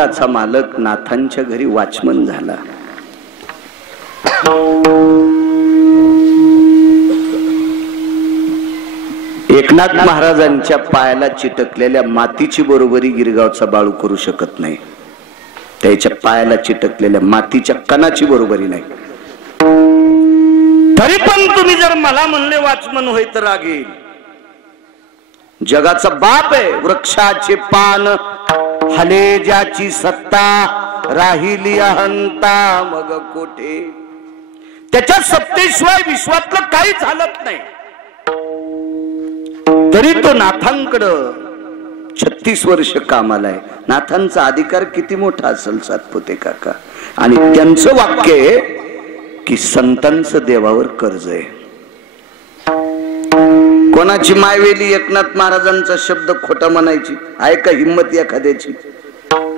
घमंडाचा मालक नाथांच्या घरी वॉचमन झाला. एकनाथ महाराजांच्या पायाला चिटकलेल्या मातीची बरोबरी गिरगावचा बाळू करू शकत नाही. त्याच्या पायाला चिटकलेल्या मातीच्या कणाची बरोबरी नाही. तरी पण तुम्ही जर मला म्हणले वॉचमन होय तर रागेल. जगाचा बाप आहे. वृक्षाचे पान हले ज्याची सत्ता, राहिली अहंता मग कोठे. त्याच्या सत्तेशिवाय विश्वातलं काहीच हालत नाही. तरी तो नाथांकडं 36 वर्ष कामाला आहे. नाथांचा अधिकार किती मोठा असेल सातपुते काका. आणि त्यांचं वाक्य आहे की संतांचं देवावर कर्ज आहे. कोणाची मायवेली एकनाथ महाराजांचा शब्द खोटा म्हणायची आहे का हिम्मत एखाद्याची?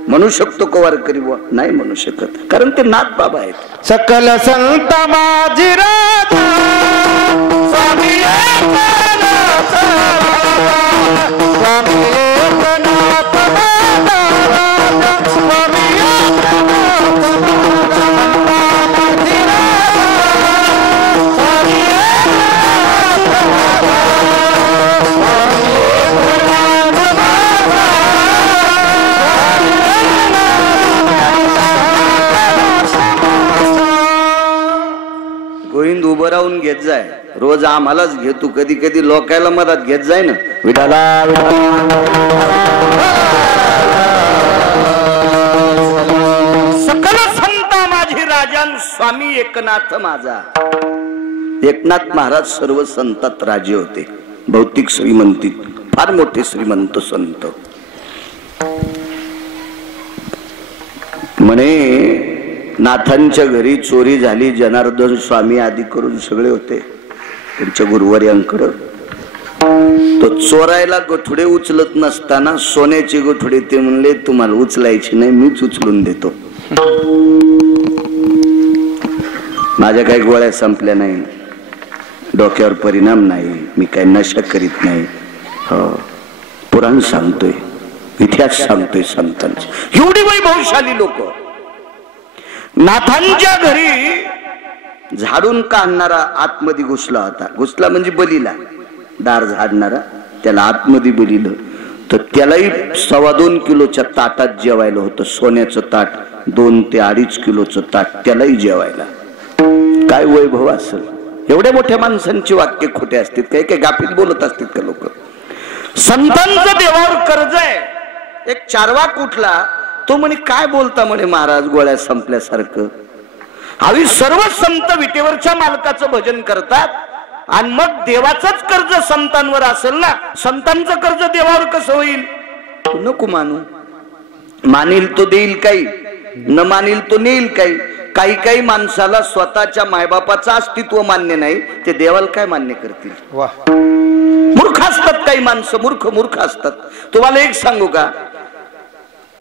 म्हणू शकतो का वारकरी? नाही म्हणू शकत, कारण ते नाथ बाबा आहेत. सकल संत माझी राजा स्वामी गोविंद उभं राहून घेत जाय. रोज आम्हालाच घेतो, कधी कधी लोकायला मदत घेत जाय ना. विठाला सकल संता माझी राजन स्वामी एकनाथ माझा. एकनाथ महाराज सर्व संतात राजे होते. भौतिक श्रीमंतीत फार मोठे श्रीमंत संत. म्हणे नाथांच्या घरी चोरी झाली. जनार्दन स्वामी आदी करून सगळे होते त्यांच्या गुरुवर्यांकडं. तो चोरायला गठुडे उचलत नसताना सोन्याचे गठुडे ते म्हणले तुम्हाला उचलायची नाही, मीच उचलून देतो. माझ्या काही गोळ्या संपल्या नाही, डोक्यावर परिणाम नाही, मी काही नशा करीत नाही. पुराण सांगतोय, इतिहास सांगतोय संतांचे. एवढी वैभवशाली लोक. नाथांच्या घरी झाडून काढणारा आतमध्ये घुसला होता. घुसला म्हणजे बलीला दार झाडणारा, त्याला आतमध्ये बलिलं. तर त्यालाही 2.25 किलोच्या ताटात जेवायला होतं. सोन्याचं ताट, 2 ते 2.5 किलोचं ताट, त्यालाही जेवायला. काय वैभव असेल. एवढ्या मोठ्या माणसांची वाक्य खोटे असतात, काही काही गाफील बोलत असतात का लोक. संतांचं देवावर कर्ज आहे. एक चारवा कुठला तो म्हणे काय बोलता म्हणे महाराज गोळ्या संपल्यासारखं. हवी सर्व संत विटेवरच्या मालकाचं भजन करतात आणि मग देवाचंच कर्ज संतांवर असेल ना. संतांचं कर्ज देवावर कसं होईल? नको मानू. मानील तो देईल काही, न मानील तो नेईल काही. काही काही माणसाला स्वतःच्या मायबापाचं अस्तित्व मान्य नाही, ते देवाला काय मान्य करतील? मूर्ख असतात काही माणसं. मूर्ख असतात. तुम्हाला एक सांगू का,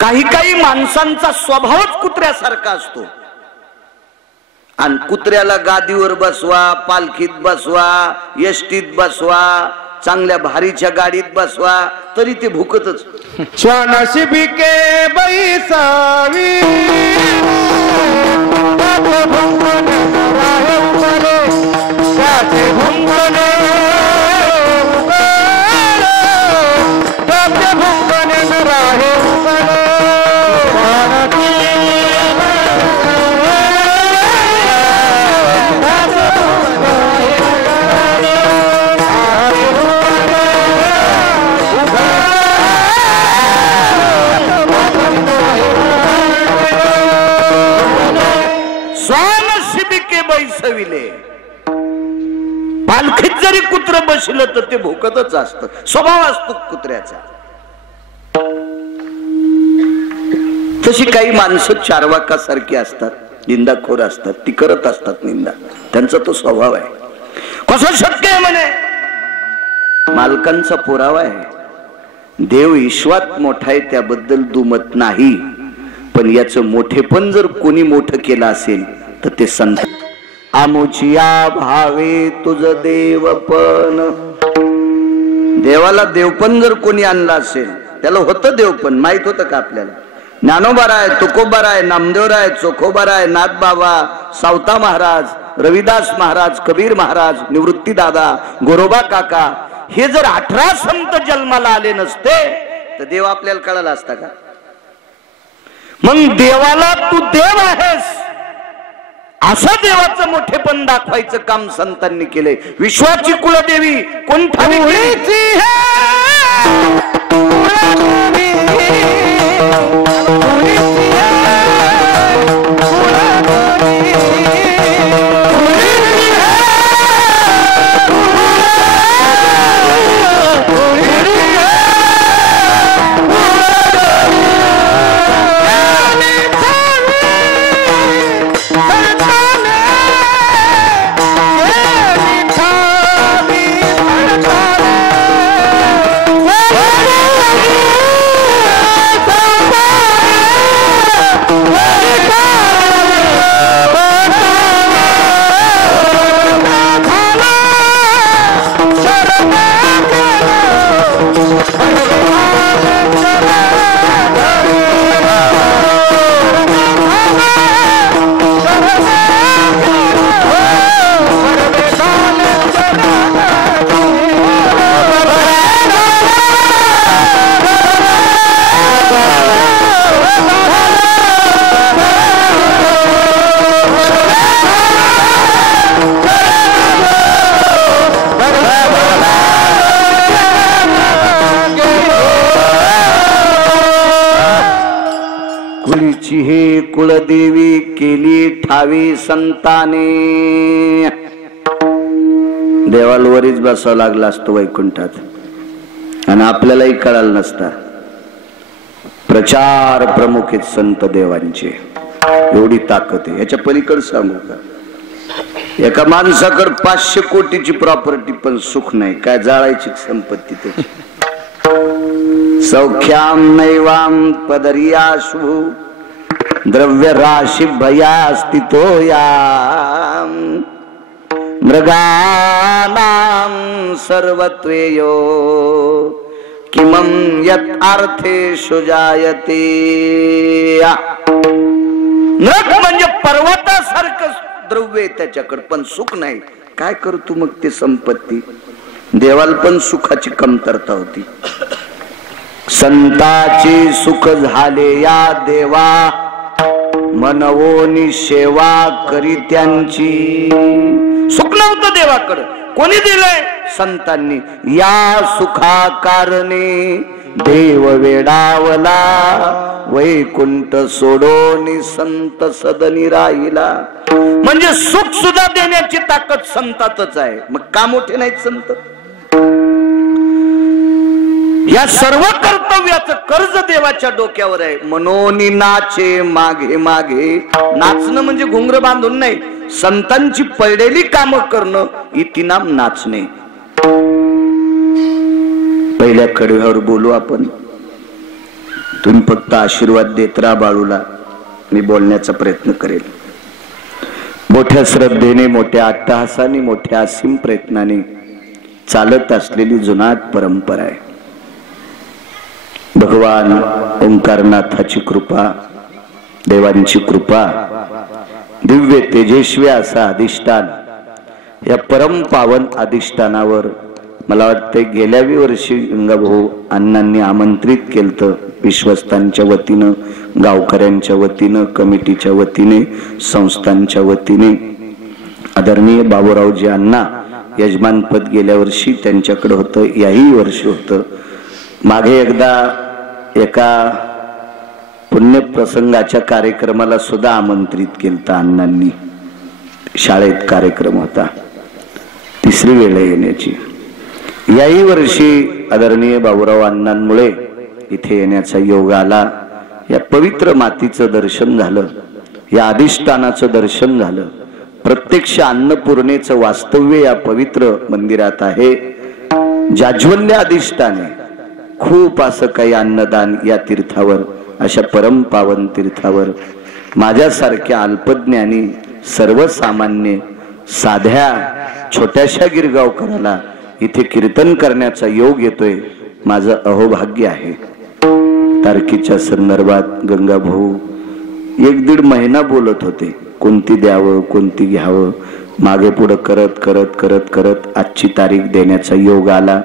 काही काही माणसांचा स्वभावच कुत्र्यासारखा असतो. आणि कुत्र्याला गादीवर बसवा, पालखीत बसवा, एसटीत बसवा, चांगल्या भारीच्या गाडीत बसवा, तरी ते भुकतच. स्वानशिबी के बैसावी पालखीत जरी कुत्र बसलं तर ते भुकतच असतं. स्वभाव असतो कुत्र्याचा. तशी काही माणसं चारवाकासारखी असतात, निंदाखोर असतात, ती करत असतात निंदा. त्यांचा तो स्वभाव आहे. कसं शक्य आहे म्हणे? मालकांचा पुरावा आहे. देव ईश्वात मोठा आहे त्याबद्दल दुमत नाही, पण याचं मोठेपण जर कोणी मोठं केलं असेल तर ते संत. आमुचिया भावे तुझ देवपण. देवाला देवपण जर कोणी आणला असेल, त्याला होतं देवपण, माहित होतं का आपल्याला? ज्ञानोबाराय, तुकोबाराय, नामदेवराय, चोखोबाराय, नाथबाबा, सावता महाराज, रविदास महाराज, कबीर महाराज, निवृत्ती दादा, गोरोबा काका, हे जर 18 संत जन्माला आले नसते तर देव आपल्याला कळाला असता का? मग देवाला तू देव आहेस असं देवाचं मोठेपण दाखवायचं काम संतांनी केले. विश्वाची कुलदेवी कोण ठावी हे कुलदेवी केली ठावी संताने. देवाला वरीच बसावं लागला असतो वैकुंठात आणि आपल्यालाही कळालं नसता. प्रचार प्रमुख आहेत संत देवांचे, एवढी ताकद आहे. याच्या पलीकडे सांगू का? एका माणसाकडे 500 कोटीची प्रॉपर्टी पण सुख नाही, काय जाळायची संपत्ती त्याची. सौख्याम नैवाम पदरियाशु द्रव्य राशि भया स्थितो या मृगानां सर्वत्वेयो किमं यत् अर्थेषु जायते. नरक म्हणजे पर्वतासारखं द्रव्य त्याच्याकडे पण सुख नाही. काय करतो मग ते संपत्ती? देवाला पण सुखाची कमतरता होती. संताची सुख झाले या देवा मनवोनी सेवा करी त्यांची. सुख नव्हतं देवाकडं, कोणी दिलंय? संतांनी. या सुखा कारणे देव वेडावला वैकुंठ सोडोनी संत सदनी राहिला. म्हणजे सुख सुद्धा देण्याची ताकद संतातच आहे. मग का मोठे नाहीत संत? या सर्व कर्तव्याचं कर्ज देवाच्या डोक्यावर आहे. मनोनी नाचे मागे मागे. नाचणं म्हणजे घुंगर बांधून नाही, संतांची पडलेली कामं करणं इति नाम नाचणे. पहिल्या कडव्यावर बोलू आपण. तुम्ही फक्त आशीर्वाद देत राहा बाळूला. मी बोलण्याचा प्रयत्न करेल. मोठ्या श्रद्धेने, मोठ्या अट्टहासाने, मोठ्या असीम प्रयत्नाने चालत असलेली जुनाट परंपरा आहे. भगवान ओंकारनाथाची कृपा, देवांची कृपा, दिव्य तेजस्वी असा अधिष्ठान. या परम पावन अधिष्ठानावर मला वाटते गेल्यावी वर्षी गंगाभाऊ अण्णांनी आमंत्रित केलं. विश्वस्तांच्या वतीनं, गावकऱ्यांच्या वतीनं, कमिटीच्या वतीने, संस्थांच्या वतीने. आदरणीय बाबूरावजी अण्णा यजमानपद गेल्या वर्षी त्यांच्याकडे होतं, याही वर्षी होतं. मागे एकदा एका पुण्यप्रसंगाच्या कार्यक्रमाला सुद्धा आमंत्रित केलं अण्णांनी. शाळेत कार्यक्रम होता, तिसरी वेळ येण्याची. याही वर्षी आदरणीय बाबूराव अण्णांमुळे इथे येण्याचा योग आला. या पवित्र मातीचं दर्शन झालं, या अधिष्ठानाचं दर्शन झालं. प्रत्यक्ष अन्नपूर्णेचं वास्तव्य या पवित्र मंदिरात आहे. जाज्वल्य अधिष्ठाने खूप असं काही अन्नदान या तीर्थावर, अशा परम पावन तीर्थावर माझ्यासारख्या अल्पज्ञानी, सर्वसामान्य, साध्या छोट्याशा गिरगावकराला इथे कीर्तन करण्याचा योग येतोय. माझं अहोभाग्य आहे. तारखेच्या संदर्भात गंगा भाऊ 1-1.5 महिना बोलत होते, कोणती द्यावं कोणती घ्यावं, मागे पुढे करत करत करत करत आजची तारीख देण्याचा योग आला.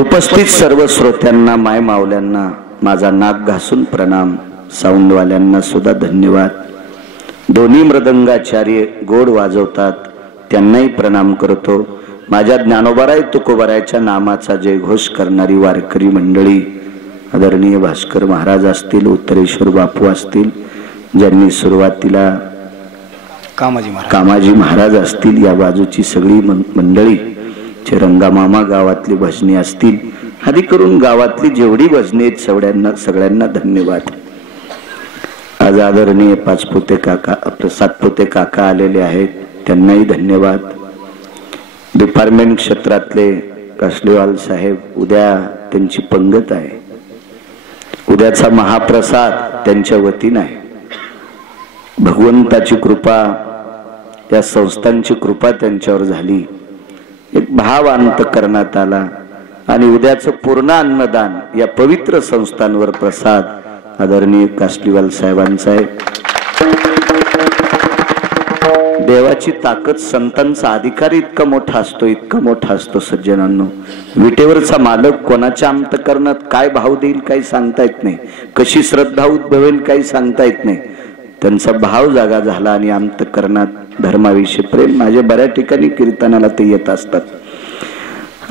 उपस्थित सर्व श्रोत्यांना, माय मावल्यांना माझा नाक घासून प्रणाम. साऊंडवाल्यांना सुद्धा धन्यवाद. दोन्ही मृदंगाचार्य गोड वाजवतात, त्यांनाही प्रणाम करतो. माझ्या ज्ञानोबाराय तुकोबारायच्या नामाचा जयघोष करणारी वारकरी मंडळी, आदरणीय भास्कर महाराज असतील, उत्तरेश्वर बापू असतील, ज्यांनी सुरुवातीला कामाजी महाराज असतील, या बाजूची सगळी मंडळी, रंगा मामा गावातली भजनी असतील, आदी करून गावातली जेवढी भजनी आहेत सगळ्यांना धन्यवाद. आज आदरणीय पाचपुते काका, आपले सातपुते काका आलेले आहेत, त्यांनाही धन्यवाद. डिपार्टमेंट क्षेत्रातले कासलेवाल साहेब, उद्या त्यांची पंगत आहे, उद्याचा महाप्रसाद त्यांच्या वतीने आहे. भगवंताची कृपा, या संस्थांची कृपा त्यांच्यावर झाली, एक भाव अंत करण्यात आला आणि उद्याचं पूर्ण अन्नदान या पवित्र संस्थांवर प्रसाद आदरणीय कासलीवाल साहेबांचा आहे. देवाची ताकद, संतांचा अधिकार इतका मोठा असतो, इतका मोठा असतो सज्जनांनो. विटेवरचा मालक कोणाच्या अंतकरणात काय भाव देईल काही सांगता येत नाही, कशी श्रद्धा उद्भवेल काही सांगता येत नाही. त्यांचा भाव जागा झाला आणि अंतकरणात धर्माविषयी प्रेम. माझ्या बऱ्याच ठिकाणी कीर्तनाला ते येत असतात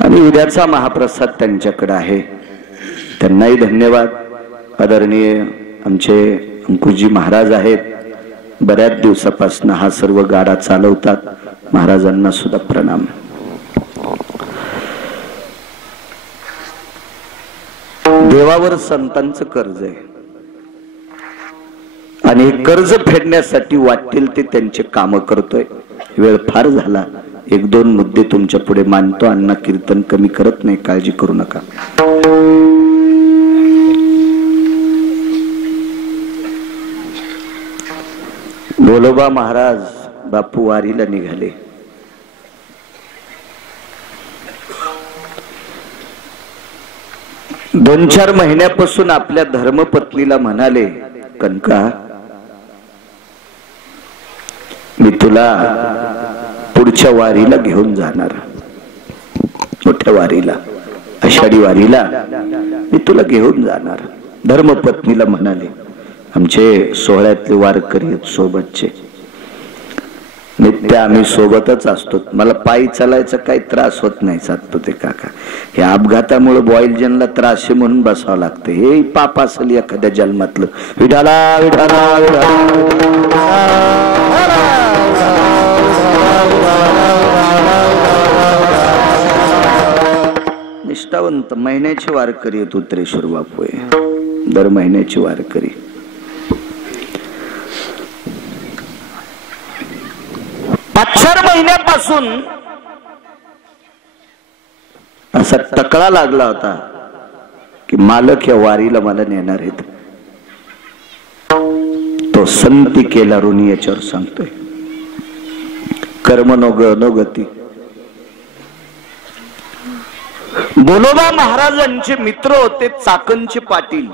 आणि उद्याचा महाप्रसाद त्यांच्याकडे आहे, त्यांनाही धन्यवाद. आदरणीय आमचे अंकुशजी महाराज आहेत, बऱ्याच दिवसापासून हा सर्व गाडा चालवतात, महाराजांना सुद्धा प्रणाम. देवावर संतांचं कर्ज आहे आणि हे कर्ज फेडण्यासाठी वाटेल ते त्यांचे काम करतोय. वेळ फार झाला, 1-2 मुद्दे तुमच्या पुढे मांडतो. अण्णा कीर्तन कमी करत नाही, काळजी करू नका. गोलोबा महाराज बापू वारीला निघाले. दोन 4 महिन्यापासून आपल्या धर्मपत्नीला म्हणाले, कनका मी तुला पुढच्या वारीला घेऊन जाणार, मोठ्या वारीला, आषाढी वारीला मी तुला घेऊन जाणार. धर्मपत्नीला म्हणाले. आमचे सोहळ्यातले वारकरी आहेत सोबतचे, नित्य आम्ही सोबतच असतो. मला पायी चालायचा काही त्रास होत नाही. साधतो ते काका, हे अपघातामुळे बॉयलजनला त्रास आहे म्हणून बसावं लागतं, हे पाप असेल एखाद्या जन्मातलं. विठाला विठाला निष्ठावंत महिन्याचे वारकरी आहेत. उत्तरेश्वर बापू आहे, दर महिन्याची वारकरी. महिन्यापासून असा टकळा लागला होता की मालक या वारीला मला नेणार आहेत. तो संती केला ऋणी याच्यावर सांगतोय. कर्म नो गती. गोलोबा महाराजांचे मित्र होते चाकणचे पाटील,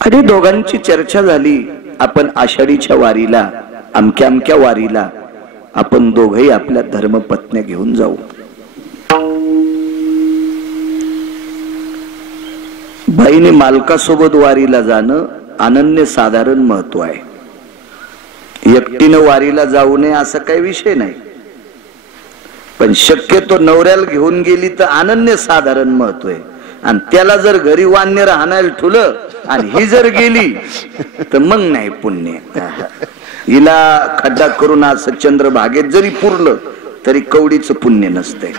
आणि दोघांची चर्चा झाली, आपण आषाढीच्या वारीला, अमक्या अमक्या वारीला आपण दोघही आपल्या धर्मपत्न्या घेऊन जाऊ. बाईने मालकासोबत वारीला जाणं अनन्य साधारण महत्व आहे. एकटीनं वारीला जाऊ नये असा काही विषय नाही, पण शक्यतो नवऱ्याला घेऊन गेली तर अनन्य साधारण महत्व आहे. आणि त्याला जर घरी वान्य राहण्याला ठुलं आणि ही जर गेली तर मग नाही पुण्य. हिला खड्डा करून असं चंद्रभागेत जरी पुरलं तरी कवडीचं पुण्य नसतंय.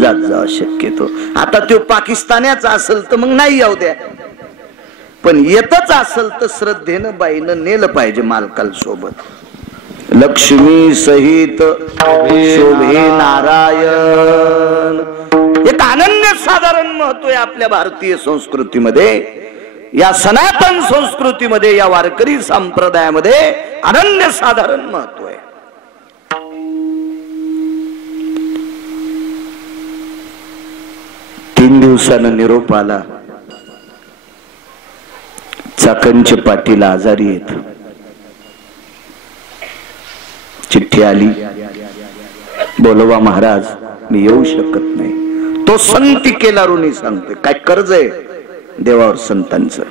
जात जा शक्यतो. आता तो पाकिस्तानीच असेल तर मग नाही येऊ द्या, पण येतच असेल तर श्रद्धेनं बाईनं नेलं पाहिजे मालकाल सोबत. लक्ष्मी सहित शोभे नारायण. एक अनन्य साधारण महत्व आहे आपल्या भारतीय संस्कृतीमध्ये, या सनातन संस्कृतीमध्ये, या वारकरी संप्रदायामध्ये अनन्य साधारण महत्व आहे. 3 दिवसानं निरोप आला, चाकणचे पाटील आजारी आहेत. चिठ्ठी आली, बोलवा महाराज मी येऊ शकत नाही. तो संती केला ऋणी सांगतोय. काय कर्ज आहे देवावर संतांचं.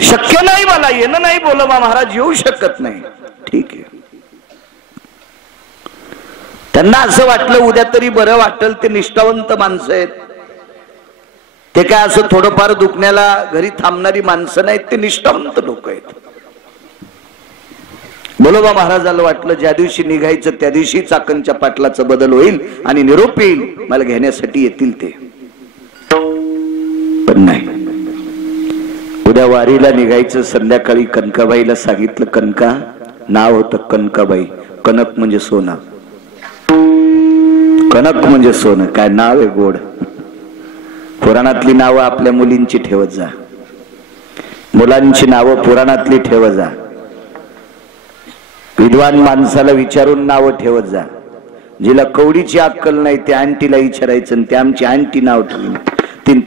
शक्य नाही मला येणं, नाही बोलवा महाराज येऊ शकत नाही. ठीक आहे. त्यांना असं वाटलं उद्या तरी बरं वाटेल. ते निष्ठावंत माणसं आहेत. ते काय असं थोडंफार दुखण्याला घरी थांबणारी माणसं नाहीत. ते निष्ठावंत लोक आहेत. बोलोबा महाराजाला वाटलं ज्या दिवशी निघायचं त्या दिवशी चाकणच्या पाटलाचा बदल होईल आणि निरोप येईल, मला घेण्यासाठी येतील ते. पण नाही. उद्या वारीला निघायचं. संध्याकाळी कनकाबाईला सांगितलं. कनका, नाव होतं कनकाबाई. कनक म्हणजे सोनं. कनक म्हणजे सोनं. काय नाव आहे गोड. पुराणातली नावं आपल्या मुलींची ठेवत जा. मुलांची नावं पुराणातली ठेवत जा. विद्वान माणसाला विचारून नावं ठेवत जा. जिला कवडीची अक्कल नाही त्या आंटीला विचारायचं आणि त्या आमची आंटी नाव ठेवली.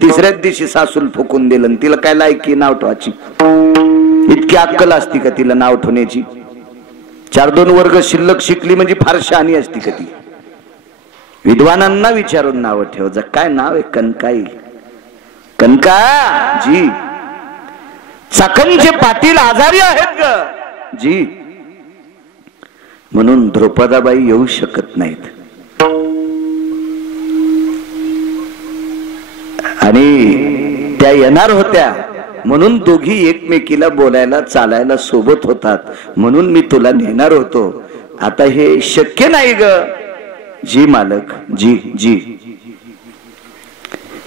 तिसऱ्याच दिवशी सासूल फुकून दिलं आणि तिला काय लायकी नाव ठेवायची. इतकी अक्कल असती का तिला नाव ठेवण्याची. 4-2 वर्ग शिल्लक शिकली म्हणजे फार शहाणी असती का ती. विद्वानांना विचारून नाव ठेव जा. काय नाव आहे. कनकाई. कनका जी. चाकणचे पाटील आजारी आहेत ग जी. म्हणून द्रौपदाबाई येऊ शकत नाहीत. आणि त्या येणार होत्या म्हणून दोघी एकमेकीला बोलायला चालायला सोबत होतात. म्हणून मी तुला नेणार होतो. आता हे शक्य नाही ग जी मालक. जी जी.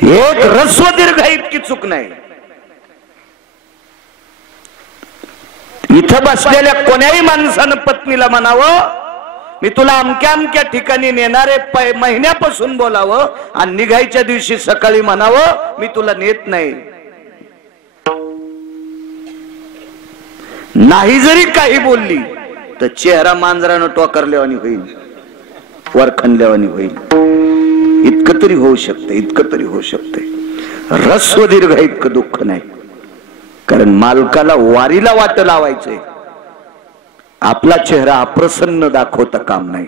एक रस्व दीर्घ इतकी चूक नाही. इथं बसलेल्या कोण्याही माणसानं पत्नीला म्हणावं मी तुला अमक्या अमक्या ठिकाणी नेणारे महिन्यापासून बोलावं आणि निघायच्या दिवशी सकाळी म्हणावं मी तुला नेत नाही. नाही जरी काही बोलली तर चेहरा मांजरानं टोकारल्यावानी होईल, वरखंडल्यावानी होईल. इतकं तरी होऊ शकते. इतकं तरी होऊ शकते. रस्व दीर्घ इतकं दुःख नाही. कारण मालकाला वारीला वाट लावायचंय. आपला चेहरा अप्रसन्न दाखवता काम नाही.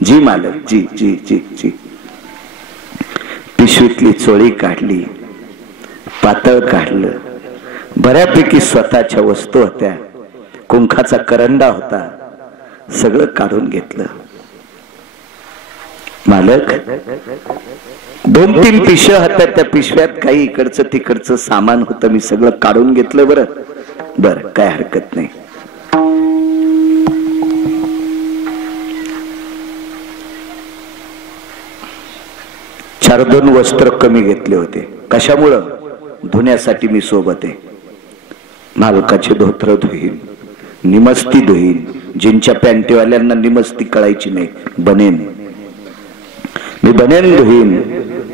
जी मालक. जी जी जी जी. पिशवीतली चोळी काढली, पातळ काढलं. बऱ्यापैकी स्वतःच्या वस्तू होत्या. कुंखाचा करंडा होता. सगळं काढून घेतलं. मालक 2-3 पिशव्या होत्या. त्या पिशव्यात काही इकडचं तिकडचं सामान होतं. मी सगळं काढून घेतलं. बरं बरं काय हरकत नाही. चार 2 वस्त्र कमी घेतले होते. कशामुळं. धुण्यासाठी मी सोबत आहे. मालकाचे धोत्र धुईन, निमस्ती धुईन. जिंच्या पॅन्टीवाल्यांना निमस्ती कळायची नाही. बनेन मी बनेन धुईन,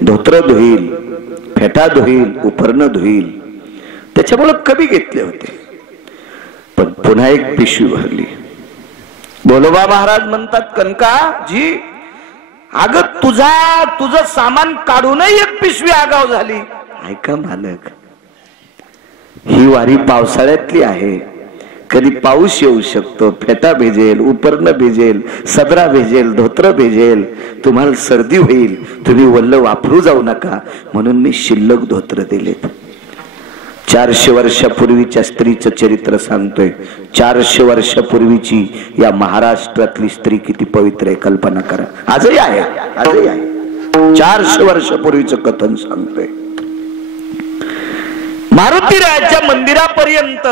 धोत्र धुईल, फेटा धुईल, उपरणं धुईल. त्याच्यामुळे कमी घेतले होते. पण पुन्हा एक पिशवी भरली. बोलोबा महाराज म्हणतात कनका जी अगं तुझं सामान काढूनही एक पिशवी आगाव झाली. ऐका मालक, ही वारी पावसाळ्यातली आहे. कधी पाऊस येऊ शकतो. फेटा भिजेल, उपरणं भिजेल, सदरा भिजेल, धोत्र भिजेल. तुम्हाला सर्दी होईल. तुम्ही वल्ल वापरू जाऊ नका म्हणून मी शिल्लक धोत्र दिलेत. 400 वर्षापूर्वीच्या स्त्रीचं चरित्र सांगतोय. 400 वर्षापूर्वीची या महाराष्ट्रातली स्त्री किती पवित्र आहे कल्पना करा. आजही आहे. आजही आहे. 400 वर्षापूर्वीचं कथन सांगतोय. मारुतीरायाच्या मंदिरापर्यंत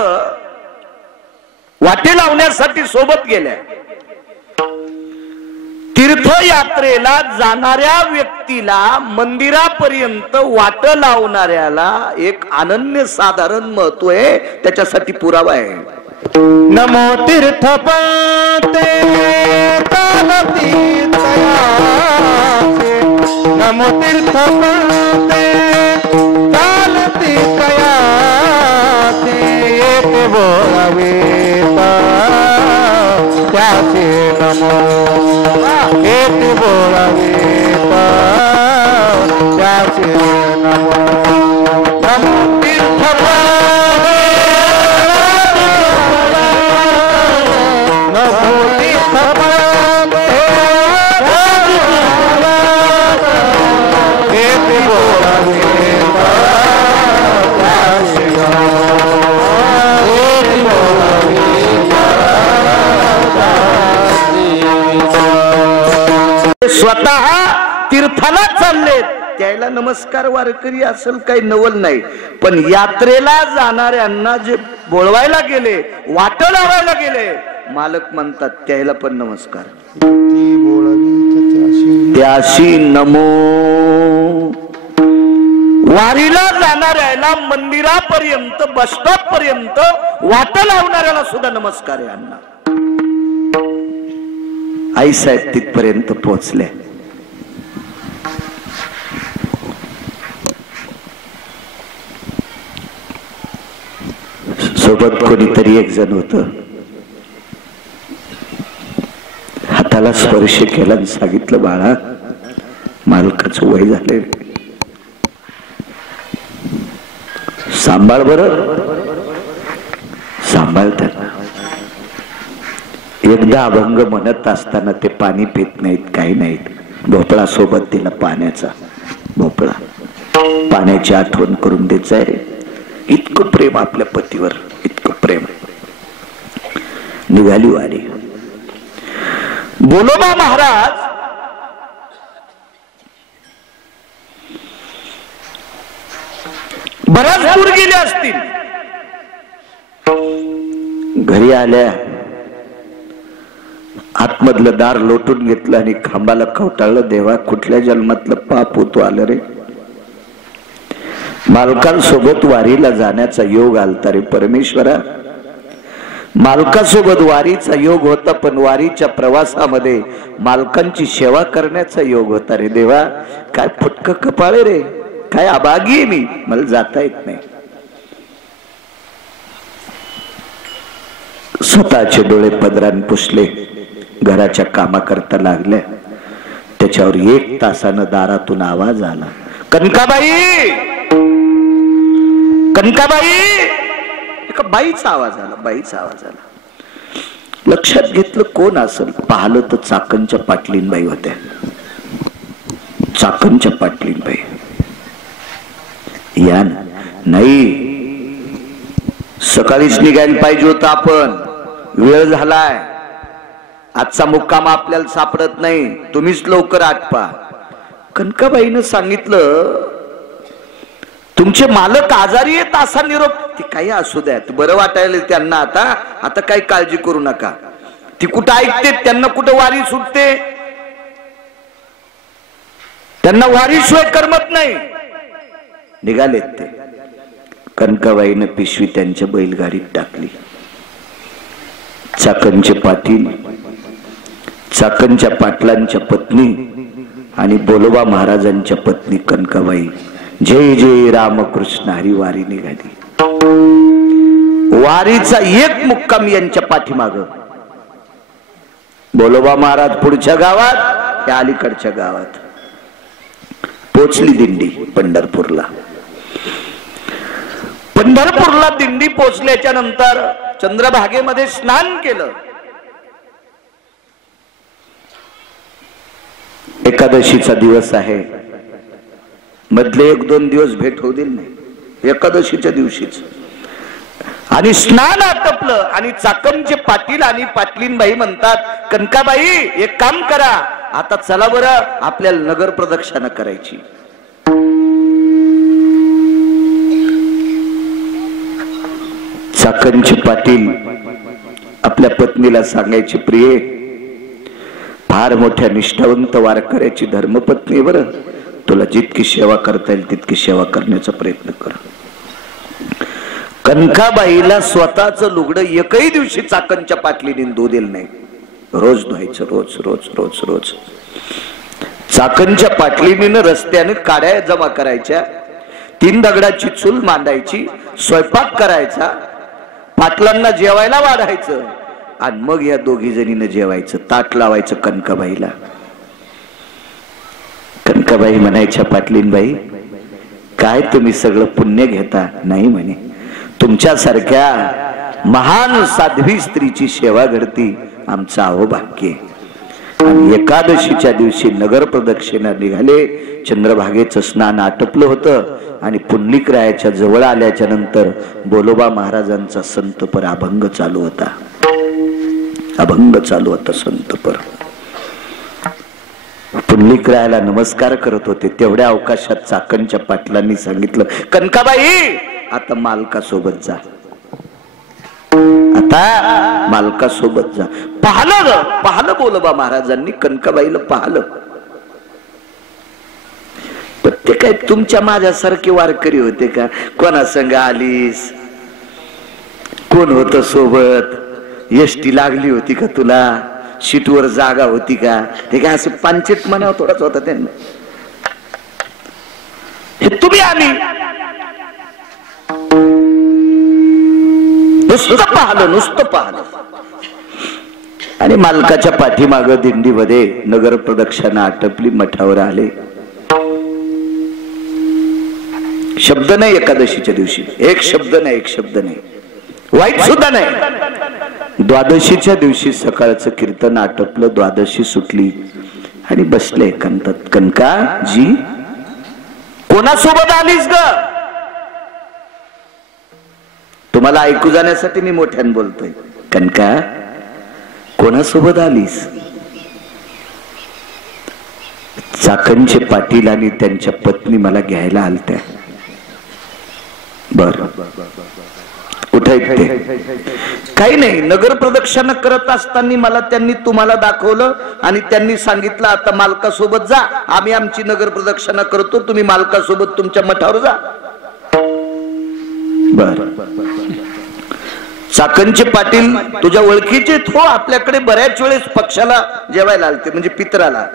वाटे लावण्यासाठी सोबत गेल्या. तीर्थयात्रेला जाणाऱ्या व्यक्तीला मंदिरापर्यंत वाट लावणाऱ्याला एक अनन्य साधारण महत्व आहे. त्याच्यासाठी पुरावा आहे. नमो तीर्थपाते चालती तयासे, नमो तीर्थपाते चालती तयासे. एक बोलावे त्याचे नमो. एक बोलावे स्वतः तीर्थाला चालले त्याला नमस्कार वारकरी असेल काही नवल नाही, पण यात्रेला जाणाऱ्यांना जे बोलवायला गेले, वाट लावायला गेले, मालक म्हणतात त्याला पण नमस्कार, त्याशी नमो. वारीला जाणाऱ्याला मंदिरापर्यंत बस स्टॉप पर्यंत वाट लावणाऱ्याला सुद्धा नमस्कार आहे अण्णा. आई साहेब तिथपर्यंत पोहोचले. सोबत कोणीतरी एक जण होत, हाताला स्पर्श केला आणि सांगितलं बाळा मालकाचं वय झाले, सांभाळ बरं, सांभाळ त्यांना. एकदा अभंग म्हणत असताना ते पाणी पित नाहीत, काही नाहीत, भोपळा सोबत दिला, पाण्याचा भोपळा, पाण्याची आठवण करून द्यायचंय. इतकं प्रेम आपल्या पतीवर, इतकं प्रेम. निघाली वारी. बोलोबा महाराज बराच दूर गेले असतील. घरी आल्या, आतमधलं दार लोटून घेतलं आणि खांबाला कवटाळलं. देवा कुठल्या जन्मातलं पाप होतो आलं रे. मालकांसोबत वारीला जाण्याचा योग आलता रे परमेश्वरा. मालकासोबत वारीचा योग होता, पण वारीच्या प्रवासामध्ये मालकांची सेवा करण्याचा योग होता रे देवा. काय फुटक कपाळे रे, काय अभागी आहे मी, मला जाता येत नाही. स्वतःचे डोळे पदरान पुसले, घराच्या कामाकरता लागल्या. त्याच्यावर 1 तासानं दारातून आवाज आला, कनकाबाई, कनकाबाई. एका बाईचा आवाज आला, बाईचा आवाज आला. लक्षात घेतलं कोण असेल, पाहिलं तर चाकणच्या पाटलीनबाई होत्या. चाकणच्या पाटलीनबाई. या नाही, सकाळीच निघायला पाहिजे होतं आपण, वेळ झालाय, आजचा मुक्काम आपल्याला सापडत नाही, तुम्हीच लवकर आटपा. कनकाबाईनं सांगितलं तुमचे मालक आजारी आहेत असा निरोप. ती काही असू द्या, बरं वाटायला त्यांना, आता काही काळजी करू नका. ती कुठं ऐकते, त्यांना कुठं वारी सुटते, त्यांना वारीशिवाय करमत नाही. निघालेत ते. कनकाबाईनं पिशवी त्यांच्या बैलगाडीत टाकली. चाकणचे पाटील, चाकणच्या पाटलांच्या पत्नी आणि बोलोबा महाराजांच्या पत्नी कनकाबाई जय जय रामकृष्ण हरी वारी निघाली. वारीचा एक मुक्काम यांच्या पाठीमाग. बोलोबा महाराज पुढच्या गावात, त्या अलीकडच्या गावात. पोचली दिंडी पंढरपूरला. पंढरपूरला दिंडी पोचल्याच्या नंतर चंद्रभागेमध्ये स्नान केलं. एकादशीचा दिवस आहे, मधले 1-2 दिवस भेट होऊ दिल नाही, एकादशीच्या दिवशीच. आणि स्नान आटपलं आणि चाकणचे पाटील आणि पाटलीनबाई म्हणतात, कनकाबाई एक काम करा, आता चला बरं आपल्याला नगर प्रदक्षिणा करायची. चाकणचे पाटील आपल्या पत्नीला सांगायचे, प्रिये फार मोठ्या निष्ठावंत वारकऱ्याची धर्मपत्नी, बरं तुला जितकी सेवा करता येईल तितकी सेवा करण्याचा प्रयत्न कर. कनकाबाईला स्वतःच लुगडं एकही दिवशी चाकणच्या पाटलीने धुऊ दिलं नाही. रोज धुवायचं, रोज रोज रोज रोज. चाकणच्या पाटलीने रस्त्याने काड्या जमा करायच्या, 3 दगडाची चूल मांडायची, स्वयंपाक करायचा, पाटलांना जेवायला वाढायचं आणि मग या दोघी जणीनं जेवायचं. ताट लावायचं कनकाबाईला. कनकाबाई म्हणायच्या, पाटलीनबाई काय तुम्ही सगळं पुण्य घेता? नाही म्हणे, तुमच्यासारख्या महान साध्वी स्त्रीची सेवा घडती आमचं अहोभाग्य. आणि एकादशीच्या दिवशी नगर प्रदक्षिणा निघाले. चंद्रभागेचं स्नान आटपलं होतं आणि पुंडलिकरायाच्या जवळ आल्याच्या नंतर बोलोबा महाराजांचा संतपर अभंग चालू होता. अभंग चालू होता संतपर. पुंडलिकरायाला नमस्कार करत होते तेवढ्या अवकाशात चाकणच्या पाटलांनी सांगितलं, कनकाबाई आता मालकासोबत जा, आता मालकासोबत जा. पाहलं बोलोबा महाराजांनी कनकाबाईला पाहलं. पण ते काय तुमच्या माझ्यासारखे वारकरी होते का? कोणा संग आलीस, कोण होत सोबत, एसटी लागली होती का तुला, सीटवर जागा होती का? ते काय असं पंचायत म्हणावं थोडाच होता त्यांना. हे तुम्ही आम्ही नुसतं पाहलं आणि मालकाच्या पाठीमाग दिंडीमध्ये नगर प्रदक्षिणा आटपली, मठावर आले. शब्द नाही एकादशीच्या दिवशी, एक शब्द नाही, वाईट सुद्धा नाही. द्वादशीच्या दिवशी सकाळचं कीर्तन आटपलं, द्वादशी सुटली आणि बसले एकांतात. कनकाजी कोणासोबत आलीस ग? तुम्हाला ऐकू जाण्यासाठी मी मोठ्याने बोलतोय. कनका कोणासोबत आलीस? चाकणचे पाटील आणि त्यांच्या पत्नी मला घ्यायला आलत्या. बर कुठे ते? काही नाही, नगर प्रदक्षिणा करत असताना मला त्यांनी तुम्हाला दाखवलं आणि त्यांनी सांगितलं आता मालकासोबत जा, आम्ही आमची नगर प्रदक्षिणा करतो, तुम्ही मालकासोबत तुमच्या मठावर जा. बर चाकणचे पाटील तुझ्या ओळखीचे हो, आपल्याकडे बऱ्याच वेळेस पक्षाला जेवायला आलते, म्हणजे पित्राला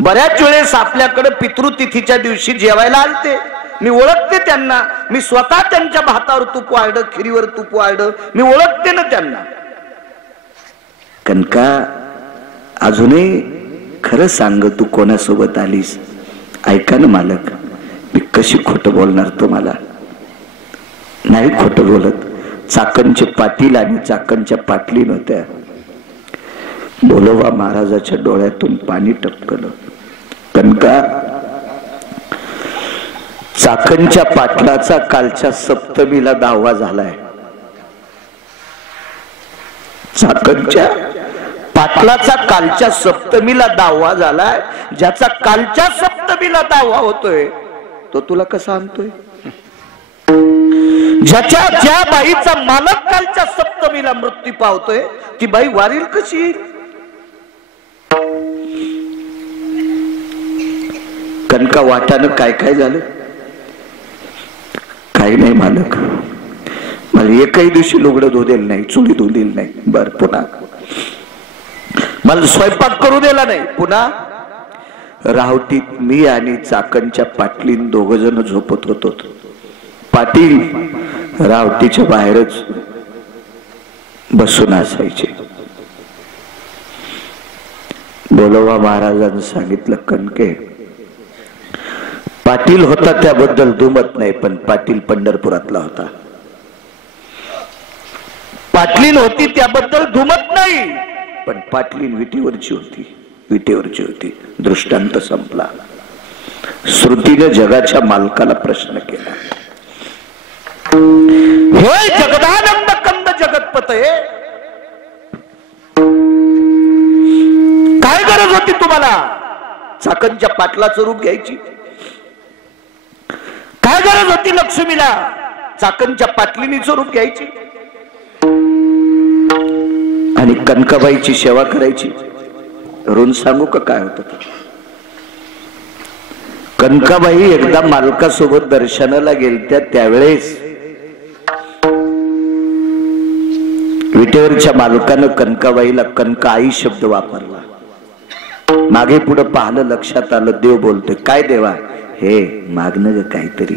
बऱ्याच वेळेस आपल्याकडे पितृतिथीच्या दिवशी जेवायला आलते. मी ओळखते त्यांना, मी स्वतः त्यांच्या भातावर तूप वाढ, खिरीवर तूप वाढ, मी ओळखते ना त्यांना. कनका अजूनही खरं सांग, तू कोणासोबत आलीस? ऐका ना मालक, मी कशी खोटं बोलणार तुम्हाला? नाही खोटं बोलत. चाकणचे पाटील आणि चाकणच्या पाटलीन होत्या. बोलोबा महाराजाच्या डोळ्यातून पाणी टपकलं. कनका चाकणच्या पाटलाचा कालच्या सप्तमीला दावा झालाय. चाकणच्या पाटलाचा कालच्या सप्तमीला दावा झालाय. ज्याचा कालच्या सप्तमीला दावा होतोय तो तुला कसा आणतोय? ज्या बाईचा मालक कालच्या सप्तमीला मृत्यू पावतोय ती बाई वारील कशी येईल? कनका वाटानं काय काय झालं? काही नाही मालक, मला एकही दिवशी लुगडं धुदेल नाही, चुली धुदेल नाही. बर पुन्हा मला स्वयंपाक करू दिला नाही. पुन्हा रावटीत मी आणि चाकणच्या पाटलीन दोघ जण झोपत होतो. पाटील रावटीच्या बाहेरच बसून असायचे. बोलोबा महाराजांनी सांगितलं, कनके पाटील होता त्याबद्दल दुमत नाही, पण पाटील पंढरपुरातला होता. पाटलीन होती त्याबद्दल दुमत नाही, पण पाटलीन विटेवरची होती. दृष्टांत संपला. श्रुतीने जगाच्या मालकाला प्रश्न केला, होय जगदानंद कंद जगतपते, काय गरज होती तुम्हाला चाकणच्या पाटलाचं रूप घ्यायची? काय गरज होती लक्ष्मीला चाकणच्या पाटलिनीचं रूप घ्यायची आणि कनकाबाईची सेवा करायची? ऋण सांगू का काय होत? कनकाबाई एकदा मालकासोबत दर्शनाला गेलत्या. त्यावेळेस विटेवरच्या मालकानं कनकाबाईला कनकाई शब्द वापरला. मागे पुढे पाहिलं, लक्षात आलं, देव बोलतोय. काय देवा? हे मागणं काहीतरी,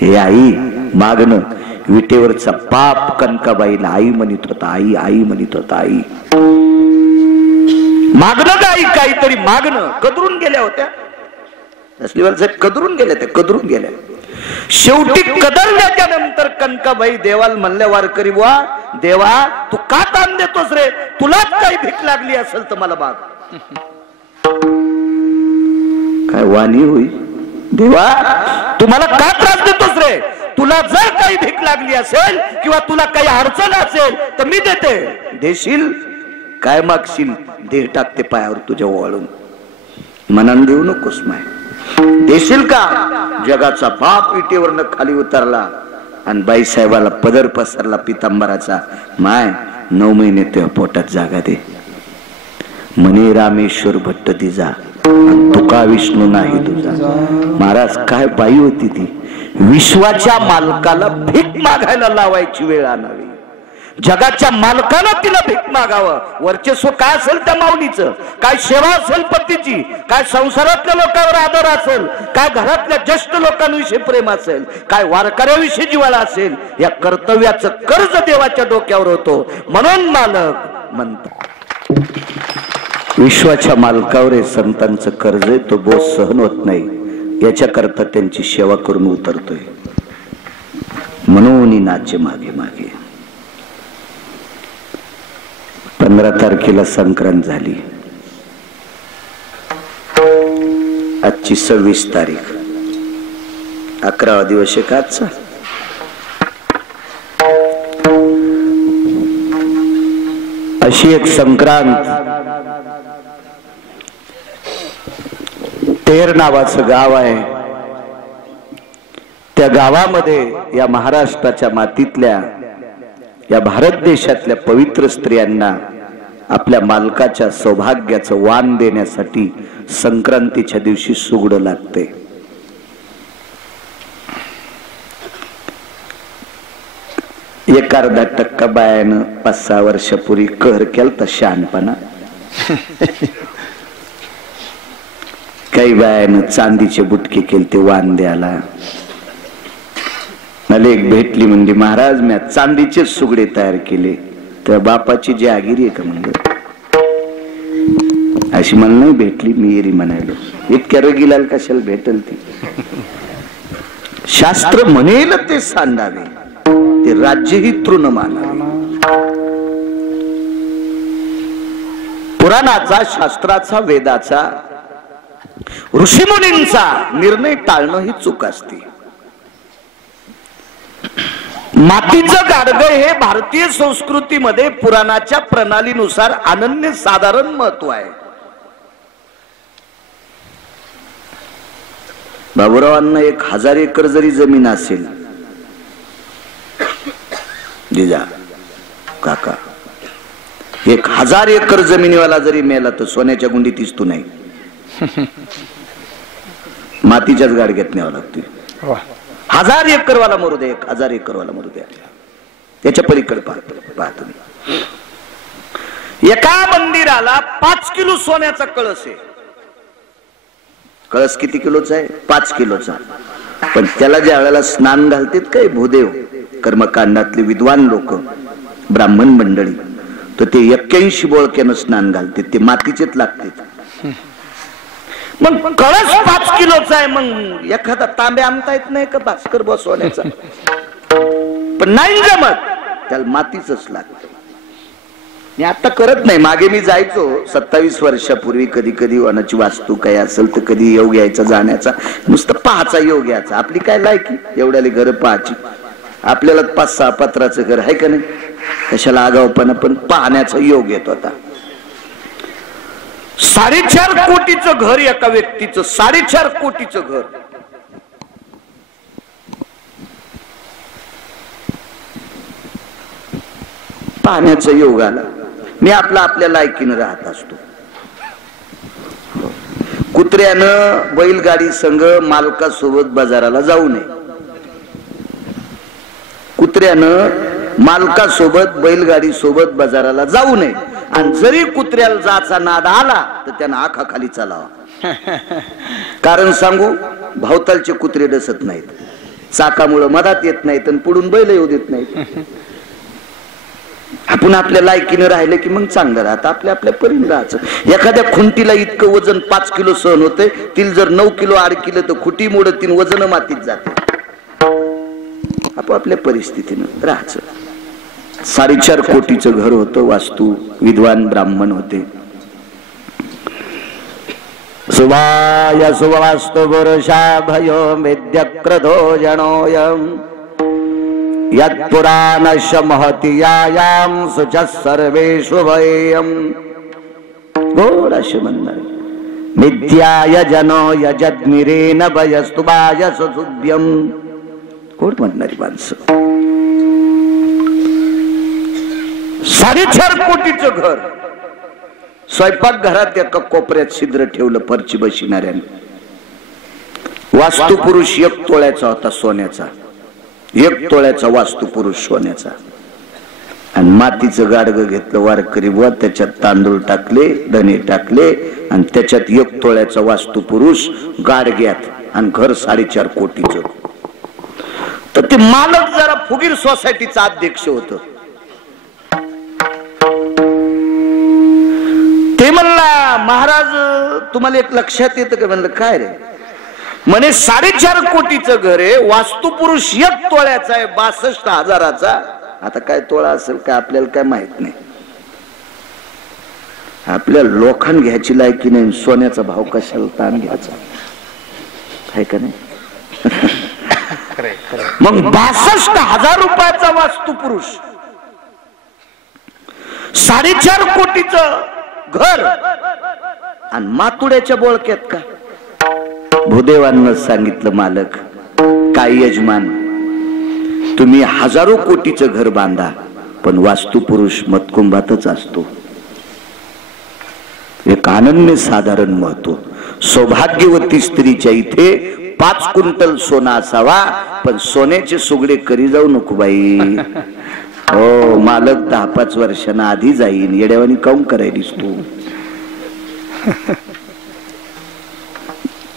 हे आई मागणं. विटेवरचा पाप कनकाबाईला आई म्हणत होता, आई म्हणत होता. आई मागणं का? आई काहीतरी मागणं. कदरून गेल्या होत्या असलीवाल साहेब, कदरून गेल्या. शेवटी कदरल्याच्या नंतर कनकाबाई देवाला म्हणल्या, वारकरी बुवा, देवा तू का ताण देतोस रे? तुलाच काही भीक लागली असेल तर मला माग. काय वाणी होई? देवा तुम्हाला का त्रास देतोस रे? तुला जर काही भीक लागली असेल किंवा तुला काही अडचण असेल तर मी देते. देशील? काय मागशील? देह टाकते पायावर तुझ्या वळून. मनान देऊ नकोस माय. देशील का? जगाचा बाप इटेवरनं खाली उतरला आणि बाईसाहेबाला पदर पसरला पितांबराचा. माय 9 महिने तेव्हा पोटात जागा दे. म्हणे रामेश्वर भट्ट दिजा तुका विष्णू नाही तुझा. महाराज काय बाई होती ती. विश्वाच्या मालकाला भीक मागायला लावायची वेळ आणावी. जगाच्या मालकाला तिला भीक मागावं. वर्चस्व काय असेल त्या माऊलीचं, काय सेवा असेल पतीची, काय संसारातल्या लोकांवर आदर असेल, काय घरातल्या ज्येष्ठ लोकांविषयी प्रेम असेल, काय वारकऱ्याविषयी जिव्हाळा असेल, या कर्तव्याचं कर्ज देवाच्या डोक्यावर होतो. म्हणून मालक म्हणतात विश्वाच्या मालकावर हे संतांचं कर्ज आहे, तो बोज सहन होत नाही. याच्या करता त्यांची सेवा करून उतरतोय. म्हणून नाचे मागे मागे. 15 तारखेला संक्रांत झाली. आजची 26 तारीख, 11वा दिवस आहे का आजचा? अशी एक संक्रांत. तेर नावाचं गाव आहे. त्या गावामध्ये या महाराष्ट्राच्या मातीतल्या, या भारत देशातल्या पवित्र स्त्रियांना आपल्या मालकाच्या सौभाग्याचं वाण देण्यासाठी संक्रांतीच्या दिवशी सुगडं लागते. एक अर्धा टक्का बायानं 5-6 वर्षापूर्वी कहर केलता शहाणपणा. काही बायानं चांदीचे बुटके केलते वाण द्यायला. मला एक भेटली म्हणजे महाराज मी चांदीचे सुगडे तयार केले. त्या बापाची जहागिरी आहे का म्हणलं. अशी मला नाही भेटली, मी एरी म्हणायलो. इतक्या रगीला कशाला भेटल ती. शास्त्र म्हणेल ते सांडावे, ते राज्यही तृण मानावे. पुराणाचा, शास्त्राचा, वेदाचा, ऋषीमुनींचा निर्णय टाळणं ही चूक असते. मातीचं गाडगं हे भारतीय संस्कृतीमध्ये पुराणाच्या प्रणालीनुसार अनन्य साधारण महत्व आहे. बाबूरावांना 1000 एकर जरी जमीन असेल, जिजा काका 1000 एकर जमिनीवाला जरी मेला तर सोन्याच्या गुंडीत दिसतो नाही. मातीच्याच गाडग्यात न्यावं लागते. 1000 एकर वाला मरू द्या, 1000 एकर वाला मरू द्या. त्याच्या पलीकडे पाहतो. एका मंदिराला 5 किलो सोन्याचा कळस आहे. कळस किती किलोचा आहे? 5 किलोचा. पण त्याला ज्या वेळेला स्नान घालतात काय भूदेव, कर्मकांडातले विद्वान लोक, ब्राह्मण मंडळी, तर ते 81 बोळक्यानं स्नान घालतात. ते मातीचेच लागतात. मग कळस 5 किलोचा आहे, मग एखादा तांब्या आणता येत नाही का भास्कर बसवण्याचा? पण नाही जमत, त्याला मातीच लागतं. मी आता करत नाही. मागे मी जायचो 27 वर्षापूर्वी. कधी कधी वनाची वास्तू काय असेल तर कधी योग यायचा जाण्याचा, नुसतं पाहायचा योग यायचा. आपली काय लायकी एवढ्याले घर पाहायची. आपल्याला 5-6 पत्राचं घर आहे का नाही, कशाला आगावपणा. पण पाहण्याचा योग येत होता. 4.5 कोटीचं घर एका व्यक्तीचं, 4.5 कोटीचं घर. पाहण्याचा योग आला. मी आपल्या लायकीनं राहत असतो. कुत्र्यानं बैलगाडी संघ मालकासोबत बाजाराला जाऊ नये. कुत्र्यानं मालकासोबत बैलगाडी सोबत बाजाराला जाऊ नये. आणि जरी कुत्र्याला जाचा नाद आला तर त्यानं आखा खाली चालावा. कारण सांगू, भावतालचे कुत्रे डसत नाहीत. चाकामुळे मधात येत नाहीत आणि पुढून बैल येऊ देत नाहीत. आपण आपल्या लायकीनं राहिलं की मग चांगलं राहतं. आपल्या परीने राहायचं. एखाद्या खुंटीला इतकं वजन 5 किलो सहन होतंय, तिला जर 9 किलो अडकिलं तर खुटी मोडत तीन वजन मातीत जाते. आपल्या परिस्थितीनं राहायचं. 4.5 कोटीचं घर होतं. वास्तू विद्वान ब्राह्मण होते. सुवाय सुवास्तु पुरुषा भयो विद्यक्रधो जनोयम यत्पुराणस्य महतीयायां सुच सर्वेषु भयम्. गोड असे म्हणणार. मिथ्याय जनो यजद्मिरेन भयस्तुबाय सुभ्यम. कोण म्हणणारी माणसं. 4.5 कोटीचं घर. स्वयंपाक घरात एका कोपऱ्यात छिद्र ठेवलं फरची बशिणाऱ्याने. वास्तुपुरुष 1 तोळ्याचा होता सोन्याचा. 1 तोळ्याचा वास्तुपुरुष सोन्याचा. आणि मातीचं गाडगं घेतलं वारकरी बुवा, त्याच्यात तांदूळ टाकले, धने टाकले आणि त्याच्यात 1 तोळ्याचा वास्तुपुरुष गाडग्यात. आणि घर 4.5 कोटीचं. तर ते मालक जरा फुगीर सोसायटीचा अध्यक्ष होत. ते म्हणला महाराज तुम्हाला एक लक्षात येतं का. म्हणलं काय रे. म्हणे 4.5 कोटीचं घर आहे, वास्तुपुरुष 1 तोळ्याचा आहे, 62,000चा. आता काय तोळा असेल काय आपल्याला काय माहित नाही. आपल्या लोखंड घ्यायची लायकी नाही, सोन्याचा भाव कशाला ताण घ्यायचा आहे का नाही. मग 62,000 रुपयाचा वास्तुपुरुष, 4.5 कोटीचं घर आणि मातुड्याच्या बोळक्यात का. भूदेवांना सांगितलं मालक काय यजमान तुम्ही 1000 कोटीचं घर बांधा पण वास्तुपुरुष मतकुंभातच असतो. एक अनन्य साधारण महत्व. सौभाग्यवती स्त्रीच्या इथे 5 क्विंटल सोना असावा पण सोन्याचे सुगडे करी जाऊ नको बाई. हो मालक 10-5 वर्षांना आधी जाईन. येड्यावानी काऊन करायलीस तू.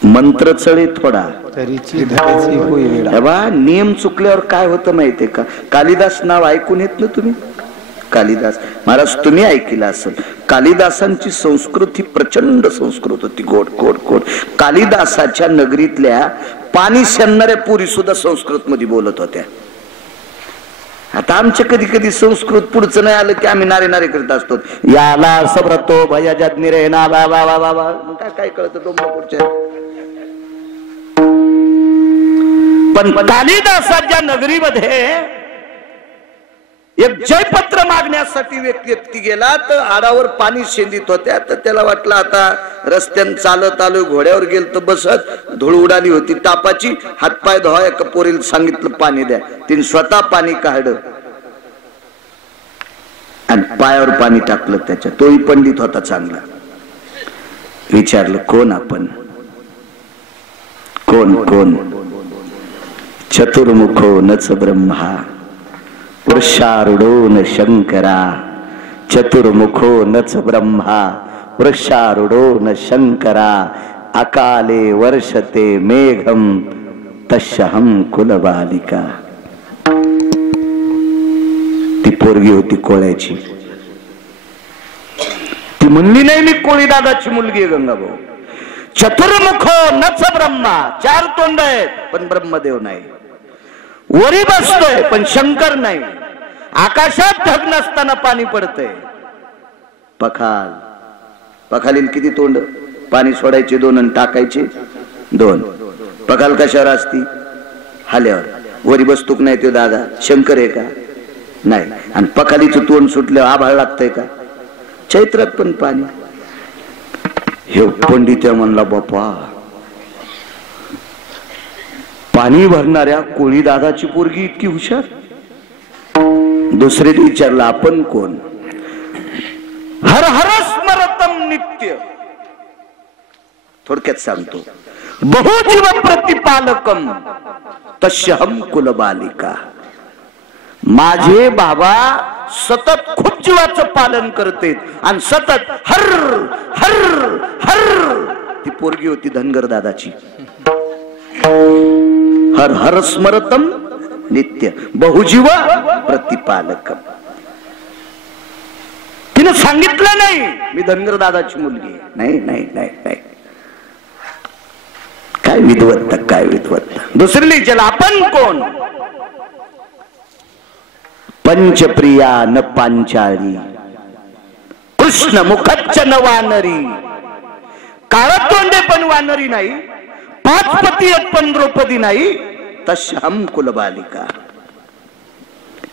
मंत्र चळे थोडा नियम चुकल्यावर काय होतं माहितीये का. कालिदास नाव ऐकून येत ना तुम्ही. कालिदास महाराज तुम्ही ऐकलं असेल. कालिदासांची संस्कृती प्रचंड संस्कृत होती. गोड गोड गोड. कालिदासाच्या नगरीतल्या पाणी शेणणाऱ्या पुरी सुद्धा संस्कृत मध्ये बोलत होत्या. आता आमच्या कधी कधी संस्कृत पुढचं नाही आलं की आम्ही नारे नारे करत असतो. याला सब्रतो भयजत निरेना वा वा वा वा. काय कळतं डोंबरापूरच्या. पण कालिदासाच्या नगरीमध्ये एक जयपत्र मागण्यासाठी व्यक्ती गेला तर आडावर पाणी शेंदीत होत्या. तर त्याला वाटलं आता रस्त्यानं चालत आलोय, घोड्यावर गेल तर बसत. धूळ उडाली होती तापाची. हातपाय धुवा. एका पोरीला सांगितलं पाणी द्या. तिने स्वतः पाणी काढलं आणि पायावर पाणी टाकलं त्याच्या. तोही पंडित होता चांगला. विचारलं कोण आपण. कोण कोण. चतुर्मुखो नच ब्रह्मा वृषारूढो न शंकरा. चतुर्मुखो नच ब्रह्मा वृषारूढो न शंकरा. अकाले वर्षते मेघम तस्यहं कुलबालिका. ती पोरगी होती कोळ्याची. ती म्हणली नाही मी कोळी दादाची मुलगी आहे गंगाभाऊ. चतुर्मुखो नच ब्रह्मा. 4 तोंड आहेत पण ब्रह्मदेव नाही. वरी बसतोय पण शंकर नाही. आकाशात ढग नसताना पाणी पडतंय. पखाल. पखालील किती तोंड. पाणी सोडायचे 2 आणि टाकायचे 2. पखाल कशावर असती. हाल्यावर. वरी बसतूक नाही तो दादा. शंकर आहे का नाही. आणि पखालीचं तोंड सुटल्यावर आभाळ लागतंय का. चैत्रात पण पाणी. हे पंडित म्हणला बापा पाणी भरणाऱ्या कोळी दादाची पोरगी इतकी हुशार. दुसरे विचारला आपण कोण. हर हर स्मरतम नित्य. थोडक्यात सांगतो. बहुजीव प्रतिपालकम तस्यहं कुलबालिका. माझे बाबा सतत खूप जीवाचं पालन करते आणि सतत हर हर हर. ती पोरगी होती धनगर दादाची. हर हर स्मरतम नित्य बहुजीव प्रतिपालकम. तिने सांगितलं नाही मी धनगर दादाची मुलगी. नाही नाही नाही नाही. काय विद्वत्ता काय विद्वत्ता. दुसरी विचारलं आपण कोण. पंचप्रिया न पांचाळी कृष्ण मुखच्च न वानरी. काळतोंडे पण वानरी नाही. 5 पती पण द्रौपदी नाही. तस्यहं कुलबालिका.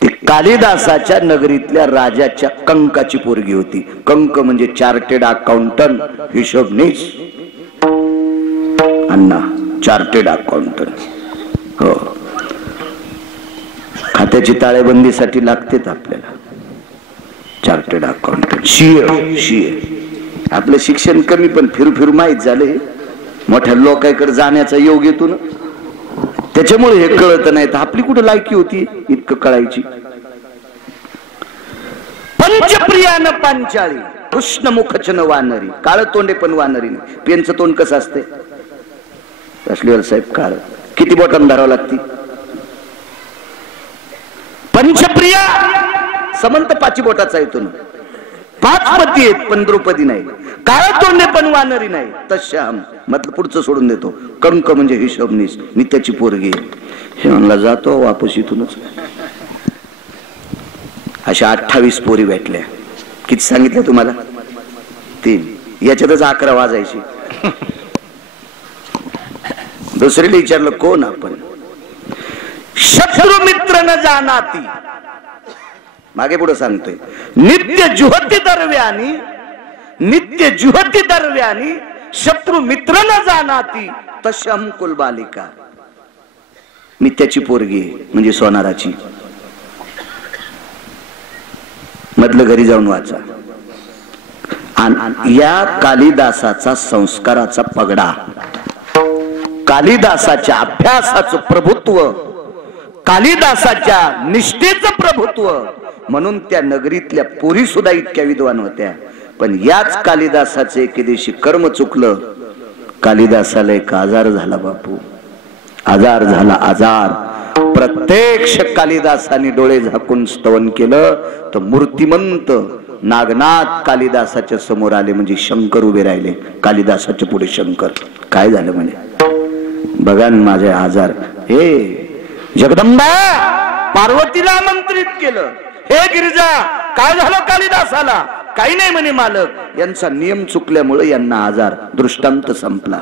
ती कालिदासाच्या नगरीतल्या राजाच्या कंकाची पोरगी होती. कंक म्हणजे चार्टेड अकाउंटंट हिशोबनीस. अण्णा चार्टेड अकाउंटंट. हो, खात्याची ताळेबंदीसाठी लागतेच आपल्याला चार्टेड अकाउंटंट. सीए. आपलं शिक्षण कमी पण फिरू माहीत झाले. मोठ्या लोकांकडे जाण्याचा योग येतो ना, त्याच्यामुळे हे कळत नाही. तर आपली कुठं लायकी होती इतकं कळायची. पंचप्रियान पांचाळी कृष्ण मुखचन वानरी. काळ तोंडे पण वानरी नाही. पेनचं तोंड कसं असते असलीवर साहेब? काळ. किती बोटांना धरावं लागती? पंचप्रिया समंत 5 बोटाचा येतो ना. 5 पती आहेत पण द्रौपदी नाही. काळ तोंडे पण वानरी नाही. तश्याम मतलब पुढचं सोडून देतो. कंक म्हणजे हिशोबनीस. मी त्याची पोरगी. हे म्हणला जातो वापस इथूनच. अशा 28 पोरी भेटल्या. किती सांगितलं तुम्हाला? 3. याच्यातच 11 वाजायची. दुसरीला विचारलं कोण आपण? शत्रु मित्र न जानाती. मागे पुढे सांगतोय नित्य जुहती दरव्यानी शत्रु मित्र न जानाती तशम कुलबालिका. मी त्याची पोरगी म्हणजे सोनाराची. मधलं घरी जाऊन वाचा. या कालिदासाचा संस्काराचा पगडा, कालिदासाच्या अभ्यासाचं प्रभुत्व, कालिदासाच्या निष्ठेचं प्रभुत्व, म्हणून त्या नगरीतल्या पोरी सुद्धा इतक्या विद्वान होत्या. पण याच कालिदासाचे एके दिवशी कर्म चुकलं. कालिदासाला एक आजार झाला बापू. आजार झाला. आजार. प्रत्यक्ष कालिदासाने डोळे झाकून स्तवन केलं तर मूर्तिमंत नागनाथ कालिदासाच्या समोर आले. म्हणजे शंकर उभे राहिले कालिदासाच्या पुढे. शंकर काय झालं म्हणे? बघा माझे आजार. हे जगदंबा पार्वतीला आमंत्रित केलं. हे गिरिजा काय झालं कालिदासाला? काही नाही म्हणे मालक. यांचा नियम चुकल्यामुळे यांना आजार. दृष्टांत संपला.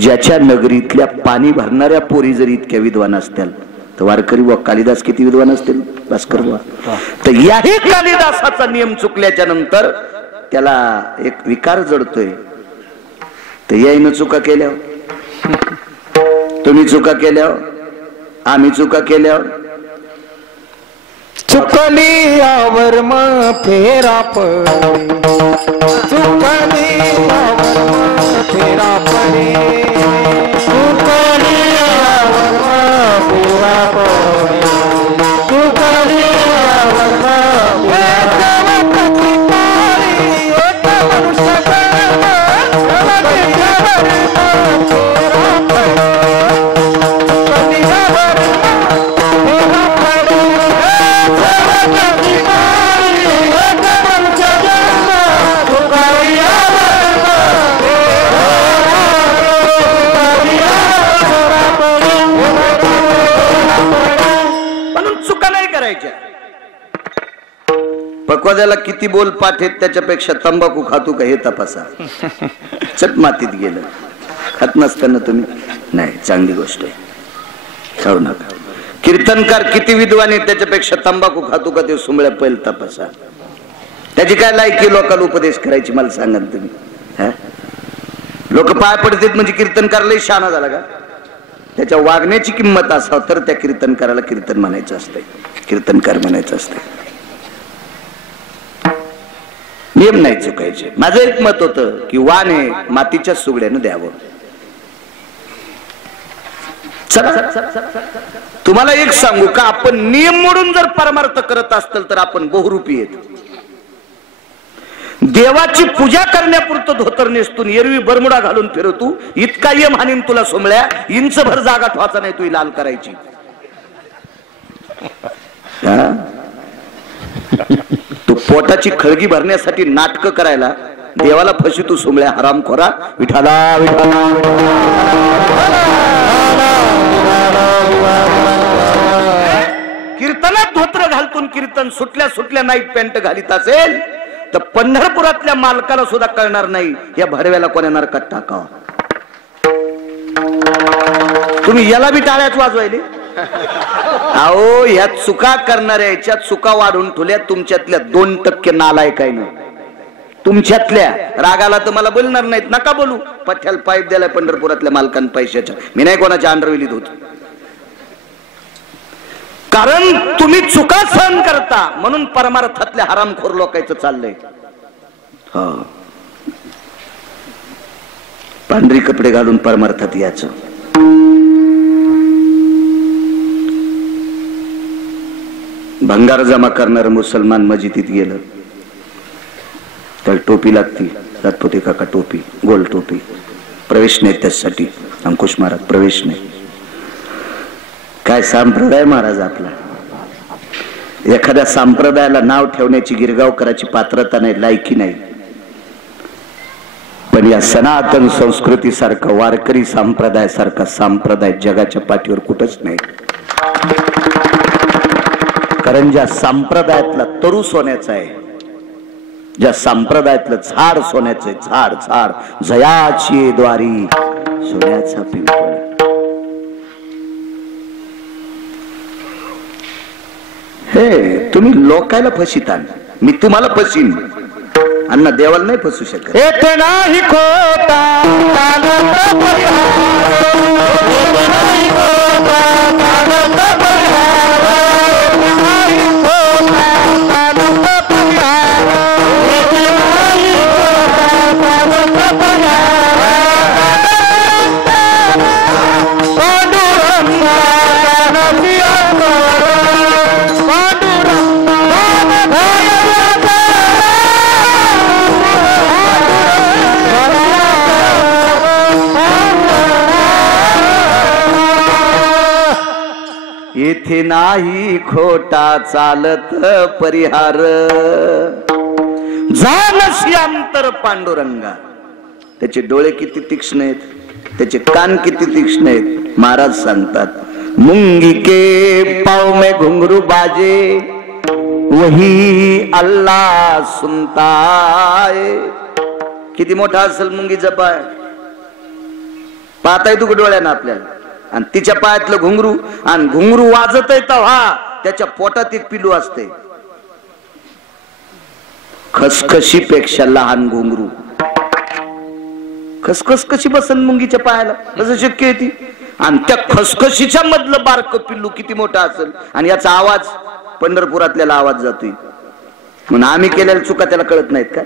ज्याच्या नगरीतल्या पाणी भरणाऱ्या पोरी जरी इतक्या विद्वान असतील तर वारकरी व कालिदास किती विद्वान असतील? भास्कर वा. तर याही कालिदासाचा नियम चुकल्याच्या नंतर त्याला एक विकार जडतोय. तर याईनं चुका केल्यावर, तुम्ही चुका केल्यावर, आम्ही चुका केल्यावर, चुकली यावर मग फेरा पडे. चुकली यावर मग फेरा पडे. चुकली यावर मग फेरा पडे. चुकली यावर मग पक्वाद्याला किती बोल पाठ आहेत त्याच्यापेक्षा तंबाखू खातो का हे तपासा. चट मातीत गेलं. खात नसताना तुम्ही नाही, चांगली गोष्ट आहे, खाऊ नका. कीर्तनकार किती विद्वान आहेत त्याच्यापेक्षा तंबाखू खातो का ते सुंबळ्या पहिल तपासा. त्याची काय लायकी लोकांना उपदेश करायची मला सांगा तुम्ही? लोक पाय पडतात म्हणजे कीर्तनकार लय शहाणा झाला का? त्याच्या वागण्याची किंमत असावं तर त्या कीर्तनकाराला कीर्तन म्हणायचं असतंय, कीर्तनकार म्हणायचं असतंय. नियम नाही चुकायचे. माझं एक मत होतं की वाण हे मातीच्या सुगड्यानं द्यावं. चला तुम्हाला एक सांगू का, आपण नियम मोडून जर परमार्थ करत असतील तर आपण बहुरूपी येत. देवाची पूजा करण्यापुरतं धोतर नेसतून एरवी बरमुडा घालून फिरतू. इतका यम हानीन तुला सोमळ्या, इंच भर जागा ठेवायचा नाही तू लाल करायची. तू पोटाची खळगी भरण्यासाठी नाटक करायला देवाला फशी तू सोमळ्या हरामखोरा. विठाला विठाला कीर्तनात धोत्र घालतून कीर्तन सुटल्या सुटल्या नाईट पॅन्ट घालीत असेल तर पंढरपुरातल्या मालकाला सुद्धा कळणार नाही या भडव्याला कोण्या नरकात टाकावं. तुम्ही याला बी टाळ्याच वाजवायले. अहो या चुका करणाऱ्या याच्यात चुका वाढून ठेवल्या तुमच्यातल्या 2% नालायक आहे ना. तुमच्यातल्या रागाला तर मला बोलणार नाहीत, नका बोलू. पठ्याला पाईप द्यायला पंढरपुरातल्या मालकान पैशाच्या, मी नाही कोणाच्या अंडरविलीत होत. कारण तुम्ही चुका सहन करता म्हणून परमार्थातल्या हरामखोर लोकांचं चाललंय. हो, पांढरी कपडे घालून परमार्थात यायचं. भंगार जमा करणारं मुसलमान मस्जिदीत गेलं, त्याला टोपी लागती, रातपुते काका टोपी, गोल टोपी. प्रवेश नाही त्यासाठी, अंकुश महाराज प्रवेश नाही. काय संप्रदाय महाराज आपला. एखाद्या संप्रदायाला नाव ठेवण्याची गिरगाव करायची पात्रता नाही, लायकी नाही. पण या सनातन संस्कृती सारखा, वारकरी संप्रदाय सारखा संप्रदाय जगाच्या पाठीवर कुठंच नाही. कारण ज्या संप्रदायातला तरू सोन्याचा आहे, ज्या संप्रदायातलं झाड सोन्याचं आहे, झाड झाड जयाची द्वारी सोन्याचा पिंपळ. हे तुम्ही लोकायला फसिता, मी तुम्हाला फसीन. अण्णा देवाला नाही फसू शकत. येथे नाही खोटा येथे नाही खोटा चालत परिहार, जानसी अंतर पांडुरंगा. त्याचे डोळे किती तीक्ष्ण आहेत, त्याचे कान किती तीक्ष्ण आहेत. महाराज सांगतात मुंगी के पाव में घुंघरू बाजे, वही अल्लाह सुनता है. किती मोठा असेल मुंगीचा पाय, पाहताय तू डोळ्यानं आपल्याला. आणि तिच्या पायातलं घुंगरू, आणि घुंगरू वाजत आहे तेव्हा त्याच्या पोटात एक पिलू असते. खसखशीपेक्षा लहान घुंगरू. खसखस कशी बसन मुंगीच्या पायाला, कसं शक्य आहे ती? आणि त्या खसखशीच्या मधलं बारक पिल्लू किती मोठा असेल. आणि याचा आवाज पंढरपुरातल्याला आवाज जातोय. म्हणून आम्ही केलेल्या चुका त्याला कळत नाहीत का?